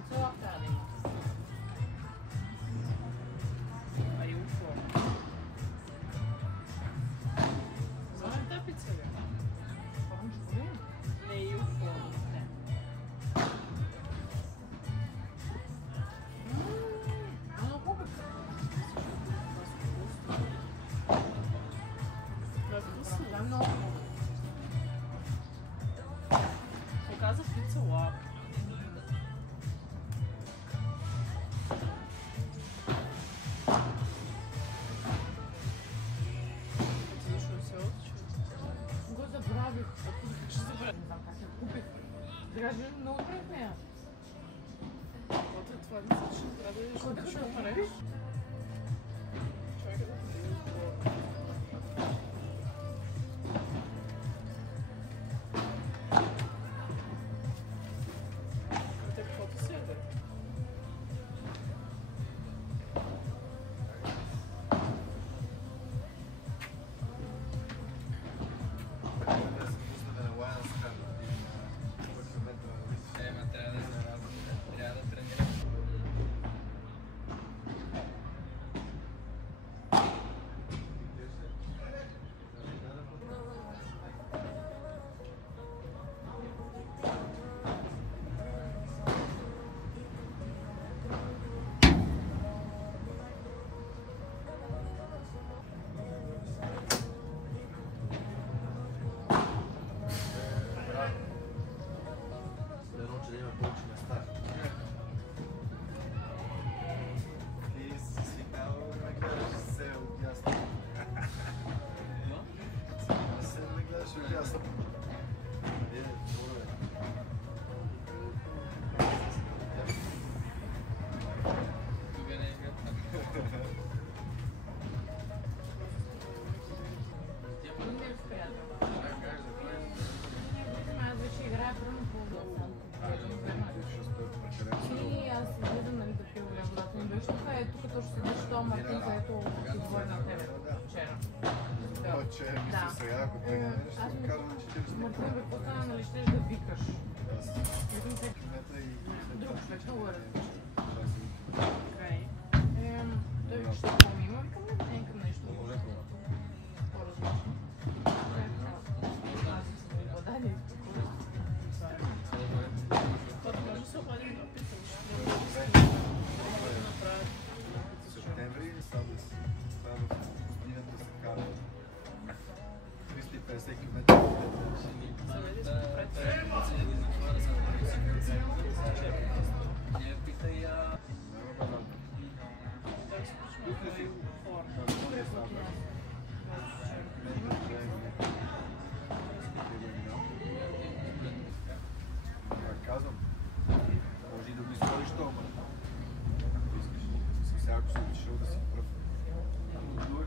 Bucela трябва да има. А и уфо. Знаем тази пицария? Оранжево ли? Не, и уфо. Не. Много по-бързо. Това е много хубаво. Показва пица лаб. Го забравих. Ще забравя. Не знам как я купих. Сега живем много добре в нея. Вот е това, мисля, че трябва да видиш. Кой ще го правиш? Чакай да видим. Те каквото си яде. Аз ми Мартин, какво стана, нали щеш да викаш? Друг човек, много е различен. Той ще помни, има викам ли не към нещо? По-различно. Аз съм владали. Това може да се обадим да питаш. Септември или Садес? Пустинята се кара 350 км. Не питай Казвам, може и да го изходиш това, ако искаш. Сега ако си отишъл да си пръв. Друг,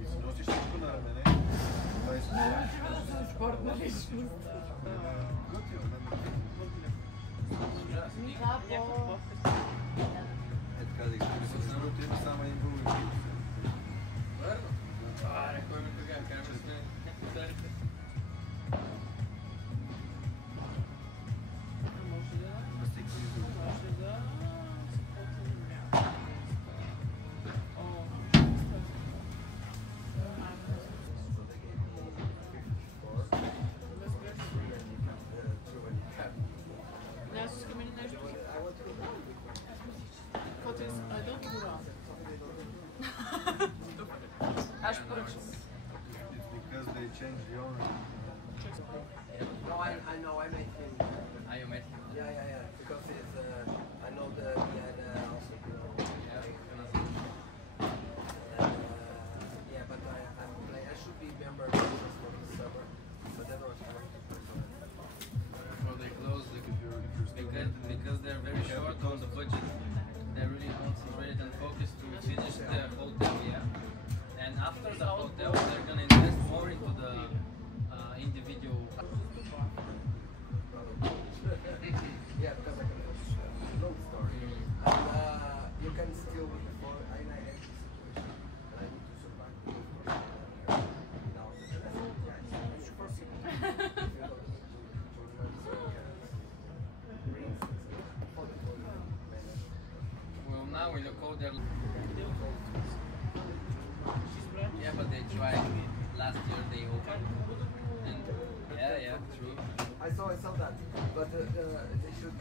и си носиш всичко на рамене. Спортна личност. Е така да изглежда с другото има само един друг вид. Верно? Кой ми кажа, кажа сме някакви. Аз ще поръчам. Because they changed the owner. No, I know, I met him. You met him? Yeah. Because it's, I know that he had also, you know, yeah, but I should be member for this summer, but that was Before they close, because they're very short on the budget. They're really concentrated and focused to finish the hotel, yeah. And after the hotel, they're gonna invest more into the individual. in the cold, they're. Yeah, but they tried last year. They opened. And yeah, true. I saw that, but they should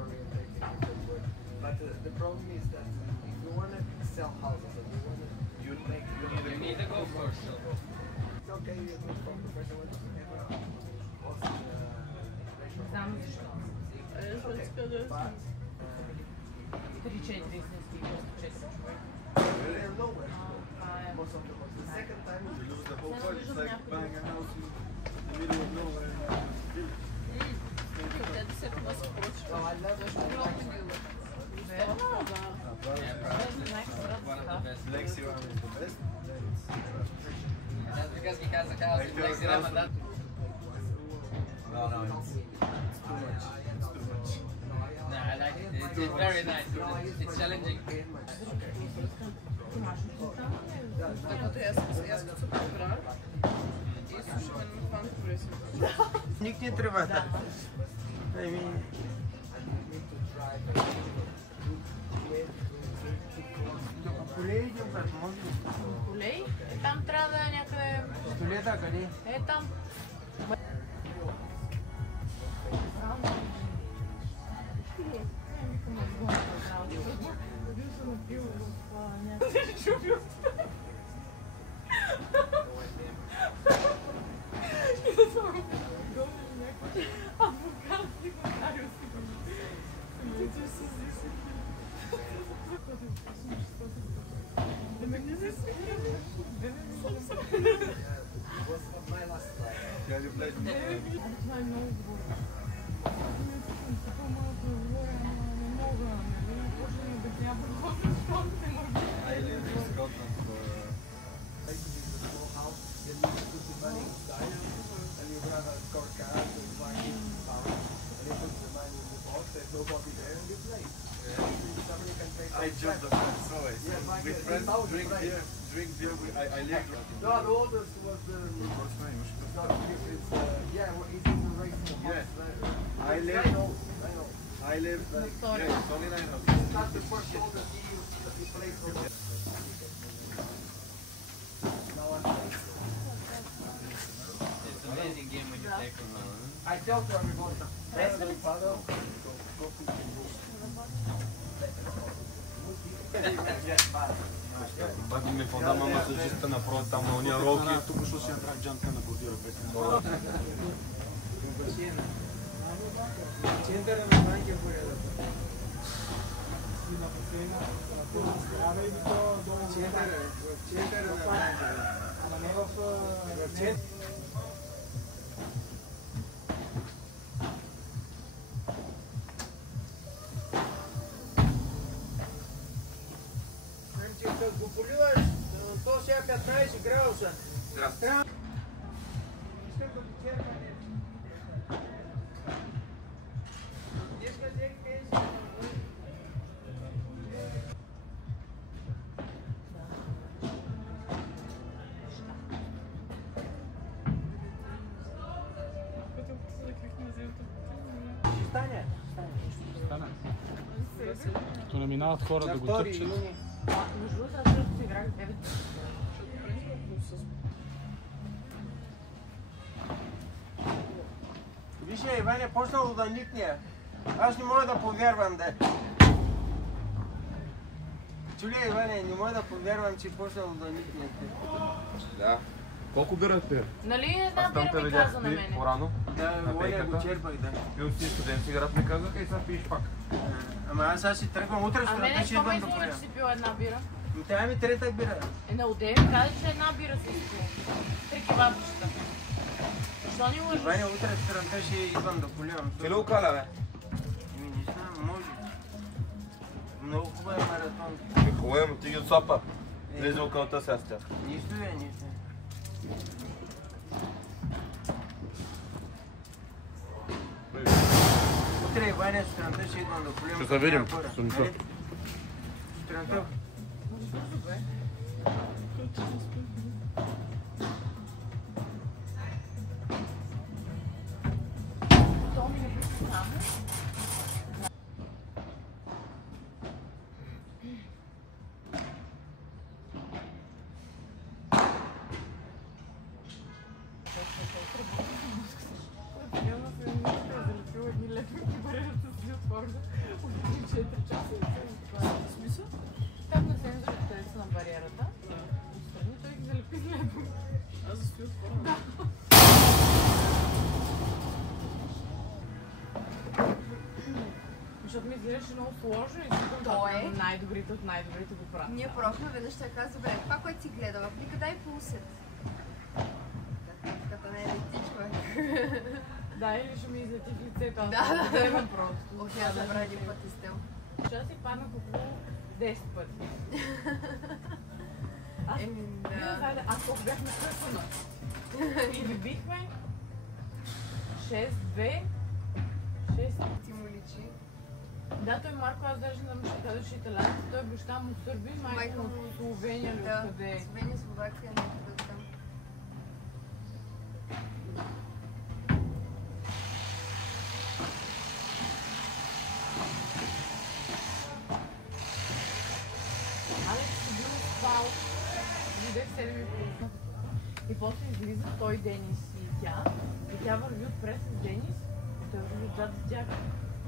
already take it in February. But the problem is that if you want to sell houses and you You need to go first. it's okay you do from professional Знам защо. Okay, Ще да but 3-4 истински и 4 човека. they're nowhere to go. Most of the ones. The second time You lose the whole budget. It's like buying a house in the middle of nowhere in a village. Те да се възпрочват. no, I love it. I like it. Yeah, probably one of the best. Lexi one is the best. Then it's That's because he has a house in Lexi Ramadan. no, it's too much. It's too much. No, I like it. It's very nice. It's challenging. Докато аз като се прибрах и слушаме на това на Никни тревата. Полей, може ли? Полей? Там трябва да е някъде... Столета къде? Е, там. Yeah, you played. I live in Scotland for I jumped the fence always. With friends, drink beer. I live. No, the oldest was the. Not it's he's in the race. Yeah. I I live. know. I live like Sorry. yeah, it's only 9 It's not the first oldest he plays for. No one plays. It's an amazing game when you play for fun. I tell to everybody. Бати ми подама масажиста напротив там на уния роки. Тук що си направи джанка на бодира песен. Центъра на банки порядък. Центъра на банки. Ама не в центъра. Като го поливаш, то сега 15 градуса. Здрасти. Стане. Като не минават хора На да го 2 тъпчат. юни. Между другото, аз също си играх 9. Виж, Иван е почнал да никне. Аз не мога да повярвам да. Чули, Иване, не мога да повярвам, че е почнал да никне. Да. Колко бирате? Нали една Аз там те бира ми видях каза на ти мене? по-рано. Да, На Оля го пейката. черпах, да. Пил си студент сигарат ми казаха и сега пиеш пак. Ама аз сега си тръгвам утре А мене сутринта, ще що ме идвам да излъга, поля. че си пила една бира? Тя ми трета бира. Е, на Одея ми каза, че една бира си изпила. 3 кебабчета. Защо ни лъжиш? Иване, утре сутринта ще идвам да полявам. Или окаля, бе? Не знам, може. Много хубав е маратон. Хубаво, но ти ги отслапа. Влезе окълта сега с тях. Нищо е, нищо. Утре, Иване, сутринта ще идвам да полявам. Ще се видим, Хора, сутринта. нали? Сутринта. То ми не беше само. Защото ми изглеждаше много сложно и искам Той? най-добрите от най-добрите го правят. Ние пробвахме веднъж, той каза, добре, това, което си гледала, вика, дай пулсет. Като не е летичко. Да, или ще ми излети в лицето, аз Да. да взема просто. Ох, аз забравя един път изтел. Ще си паднах около 10 пъти. Аз Еми, не да. знам, аз колко бяхме късана. И ви бихме 6-2. 6. Ти му личи. Да, той Марко, аз даже не знам, че казваш италиански, той баща му сърби, майка му от Словения ли Да, откъде е. Словения, Словакия, някъде там. Алекс си бил спал, видях 7,5. И после излиза той, Денис и тя върви отпред с Денис, и той върви отзад за тях.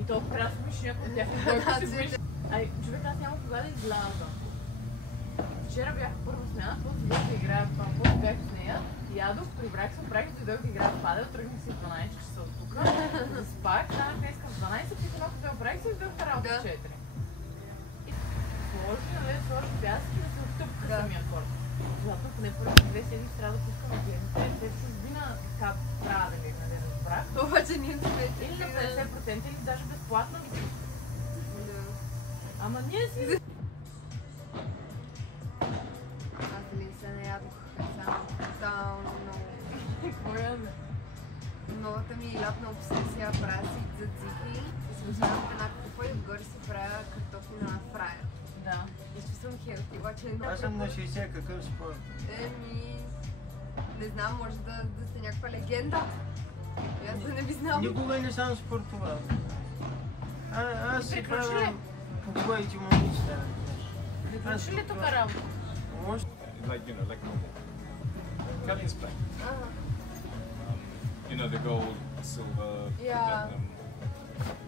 И толкова трябва да смиш някой от тях, който се вижда. Ай, човек, аз няма кога да изляза. Вчера бях първа смяна, после бях да играя в пампо, бях с нея, ядох, прибрах се, оправих, дойдох да играя в падел, тръгнах си в 12 часа от тук, заспах, станах днеска в 12, пиха малко да оправих се и дойдох на работа в 4. Сложи, нали, сложи пяски да се оттъпка самия корт. Зато поне първите 2 седмици трябва да пускам агентите. Те в чужбина така правят, нали, разбрах. Обаче ние сме Или на 50% или даже безплатно. Ама ние си... Аз дали се не ядох само много. Какво яде? Новата ми лятна обсесия правя си дзадзики и се оставям в една купа и отгоре си правя картофи на фраер. Да. Изче съм хелти, обаче не Аз съм на 60, какъв спорт? Еми, не знам, може да сте някаква легенда. И аз да не би знал. Никога не съм спортувал. Аз си Приключи ли? правя по твоите момичета. Приключи ли тук работа? Може? Like, you know, like normal. Italians play. Ага. You know, the gold, silver, Yeah. platinum.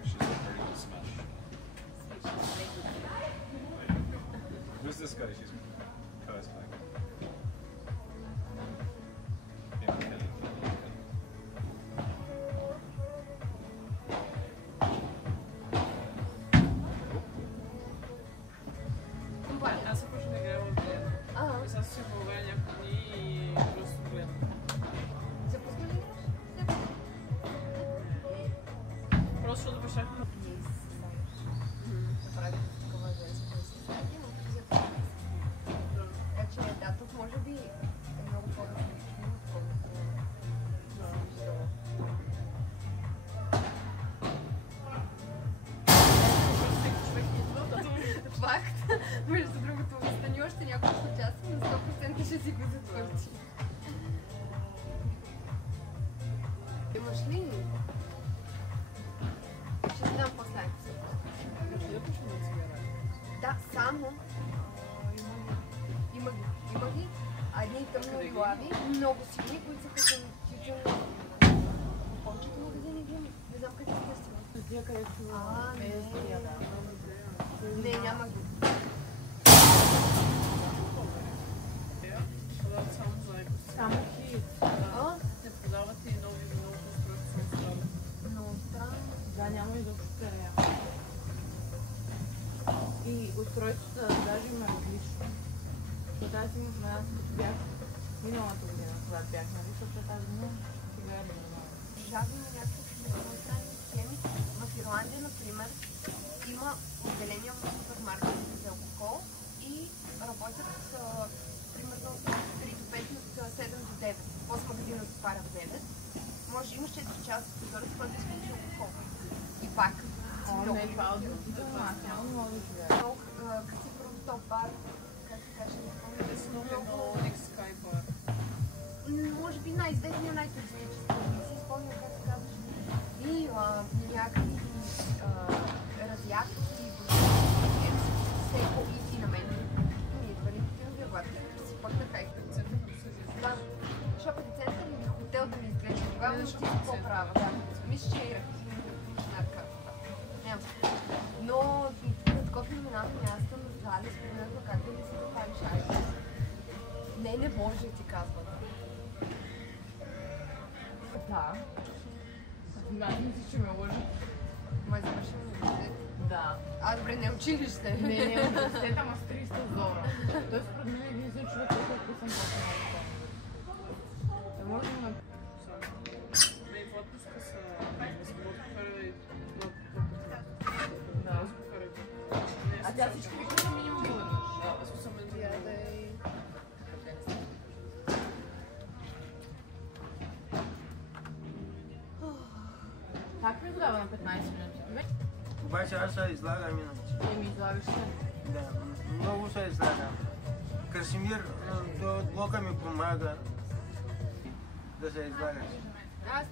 She's a very good smash. Who's this guy? She's Kai's playing. Yeah, Kelly. Аз се почна да играя в Виена. Ага. И сега си в България няколко дни и просто гледам. Се пусна ли Просто защото бащахме. направих такова женско състезание, но се така че да, тук може би е много по-различно, отколкото съм виждала. Факт. Между другото, остани още няколко часа, на 100% ще си го затвърти. Имаш ли? Ще ти дам после. Да, само. Има ги. Едни тъмно лилави, много силни, които са като тютюн. Повечето магазини ги има. Не знам къде сте струва. Тия където Не, няма ги. продават само заедно. Само хит. А? Не продават и нови устройства. Много странно. Да, няма изобщо терея. И устройствата даже има различно. Защото аз имах на нас, като бях миналата година, когато бях, нали, защото тази година сега е нормално. Жаби на някакви много странни схеми. В Ирландия, например, има отделения в супермаркетите за алкохол и работят примерно 3 до 5 от 7 до 9. После магазина затваря в 9. Може да имаш 4 часа в прозорец, който да изкупиш алкохол. И пак. О, не, това е отвратително, аз няма да мога да живея. Много красив топ бар, как се каже, не помня. Много Next Sky Bar. Може би най-известният, най-туристически. Не си спомня как се казваш. И някакви радиатори, все по-изи на мен. Ми идва ли да ми главата, да си пък на хайка. Да, шопинг център или хотел да ми изглежда. Тогава не ще какво правя. Да, мисля, че е ръка. Няма. Но такова номинално място на зали, примерно как да не си доправиш айдос. Не може да ти казват. Да. Аз мисля, че ме лъжи. А, добре, не училище. Не университет, ама с 300 зора. Той според мен е единствен човек, който е вписан по това. Не може да ме... Ме в отпуска са възможно А тя всички ви казва минимум веднъж. Как ми го дава на 15 минути? Обаче аз се излагам иначе. Не ми излагаш се. Да, много се излагам. Красимир, той от блока ми помага да се излагаш. Аз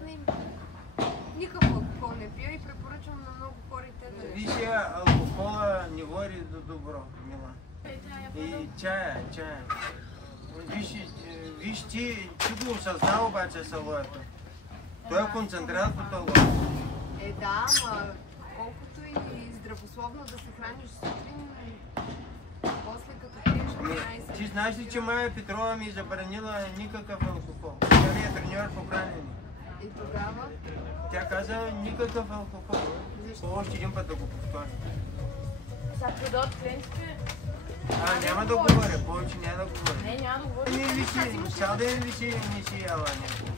никакъв алкохол не пия и препоръчвам на много хора и те да не. Виж, алкохола не води до добро, мила. И чая. Виж ти го осъзна обаче салоето. Той е концентрат от алкохол. Да, ама колкото и здравословно да се храниш сутрин, после като пиеш 15. Ти знаеш ли, че Майя Петрова ми забранила никакъв алкохол? Тя ми е треньор по хранене. И тогава? Тя каза никакъв алкохол. Още един път да го повторя. Сега продават клиентите. Няма да говоря, повече няма да говоря. Не, няма да говоря. Не виси, цял ден виси, не си яла някакво.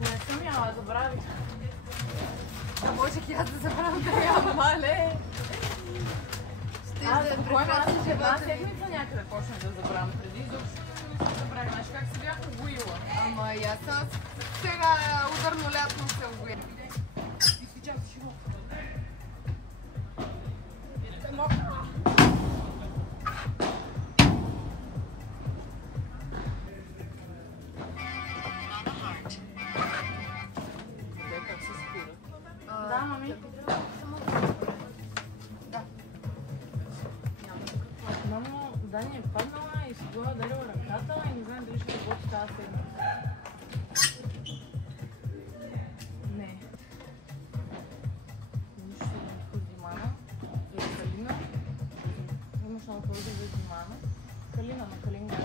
Не съм яла, забравих. Да можех и аз да забравя да ям, мале. Аз спокойно, аз след една седмица някъде почнах да забравям. Преди изобщо не се забравя. Знаеш как се бях обоила? Ама и аз сега ударно лятно се обоя. Как се спира? Да, мами. Да. Мамо, Дани е паднала и си била дарила ръката и не знам дали ще работи тази седмица. Не. Нищо с Димана. И Калина. Имаш много хора да види Димана. Калина на Калинга.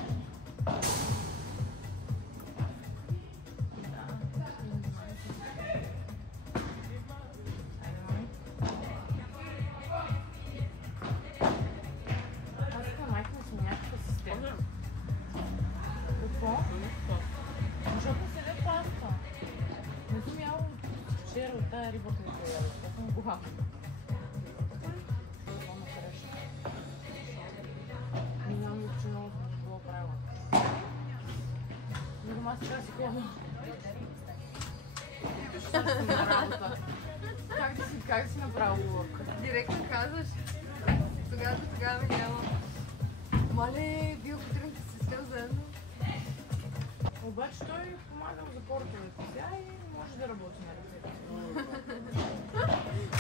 Тая риба не го яде, това съм глава. Това ме хареша. Не знам ли, че много съм било правила. Но дома сега си ходя. Как си направил лъвка? Директно казваш. Тогава няма. Мале, бил сутринта се стел заедно. Обаче той помагал за портовете сега и може да работи на ръцете.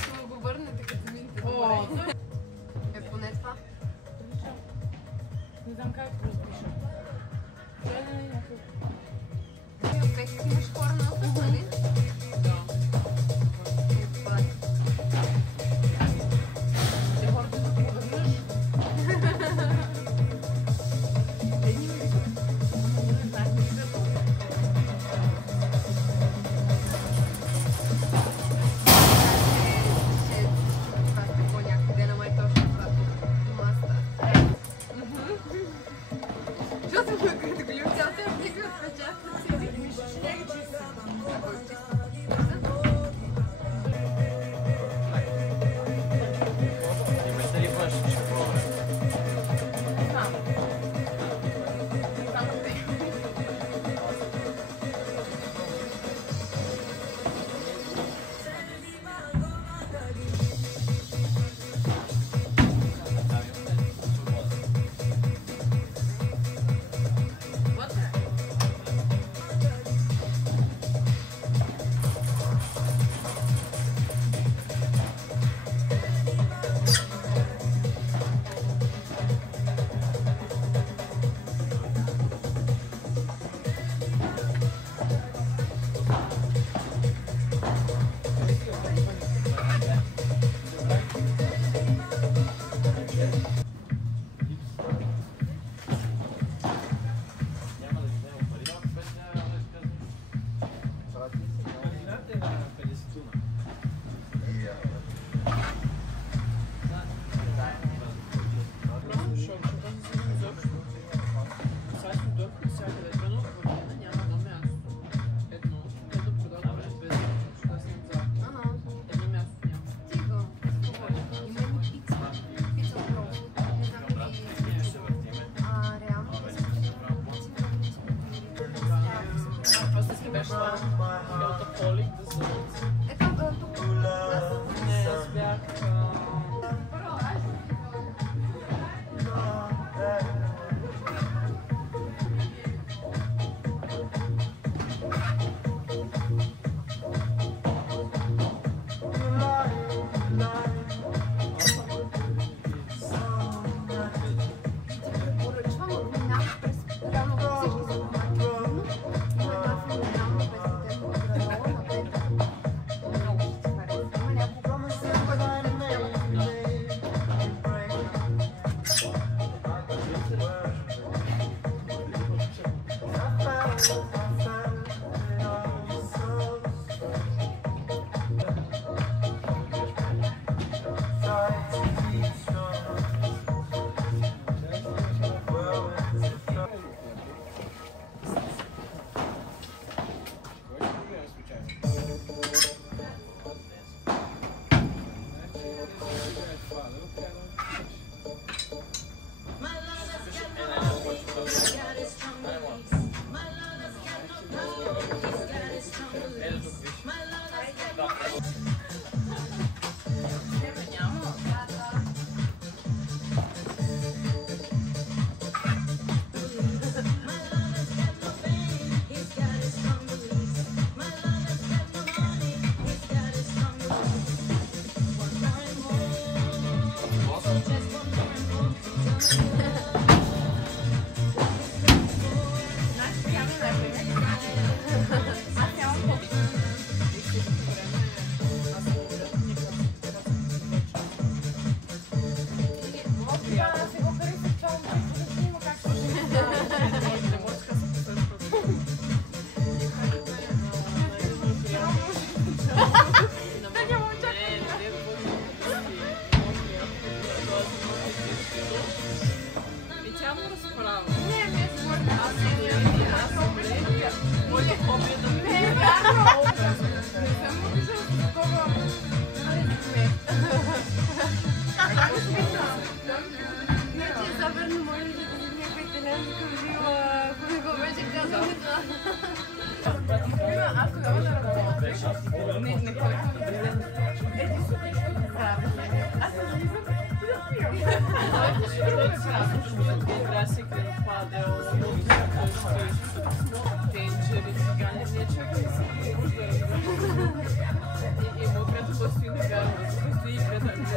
Ще му го върнете като минете. Поне това. Не знам как го разпиша. Той не е някакъв. Ти имаш хора на опит, нали? Те хората да го върнеш.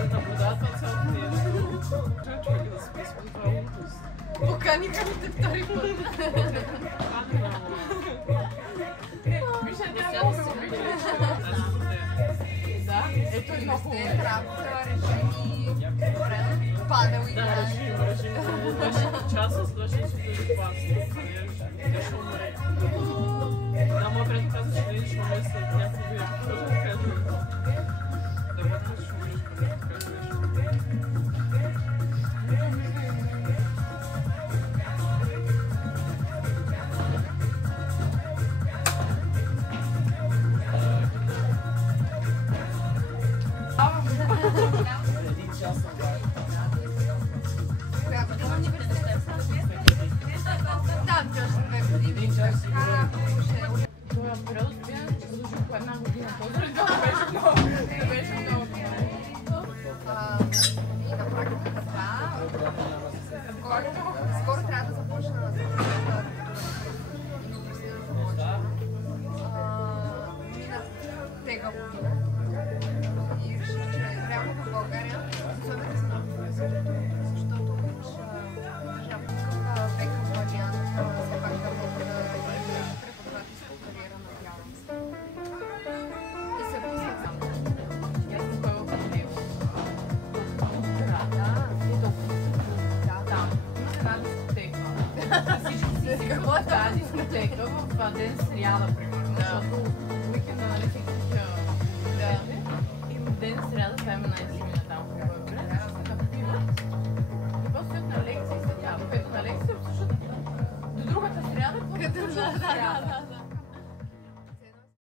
наблюдава цялото нещо. Човек да спи с това ужас. Поканиха ми те втори път. Вижте, тя много се обича. Да, ето е много хубаво. Работа, режими, падал и Режим. Беше часа, следващия ще бъде класно. Тя ще умре. Да, моят приятел каза, че не ще умре след някакво време. Точно така е. Да, вътре ще умреш, така ще беше. Там точно 2 години. Това е период, че служих по една година. Този регион беше много. И на практика скоро трябва да започна да минат тега година. И реших, че реално в България особено да се направи, защото имаш някакъв бекъп вариант, все пак да мога да преподавателска кариера, надявам се. И се писах само. Аз съм ходила в него. Да. Една дискотека. Всички си какво е тази дискотека в ден сериала, примерно. Защото уикенда, нали, всички и ден сериала това има най-силна там в България. Всички напиват и после на лекции след това. Което на лекция обсъждат до другата сряда, което обсъждат сериала.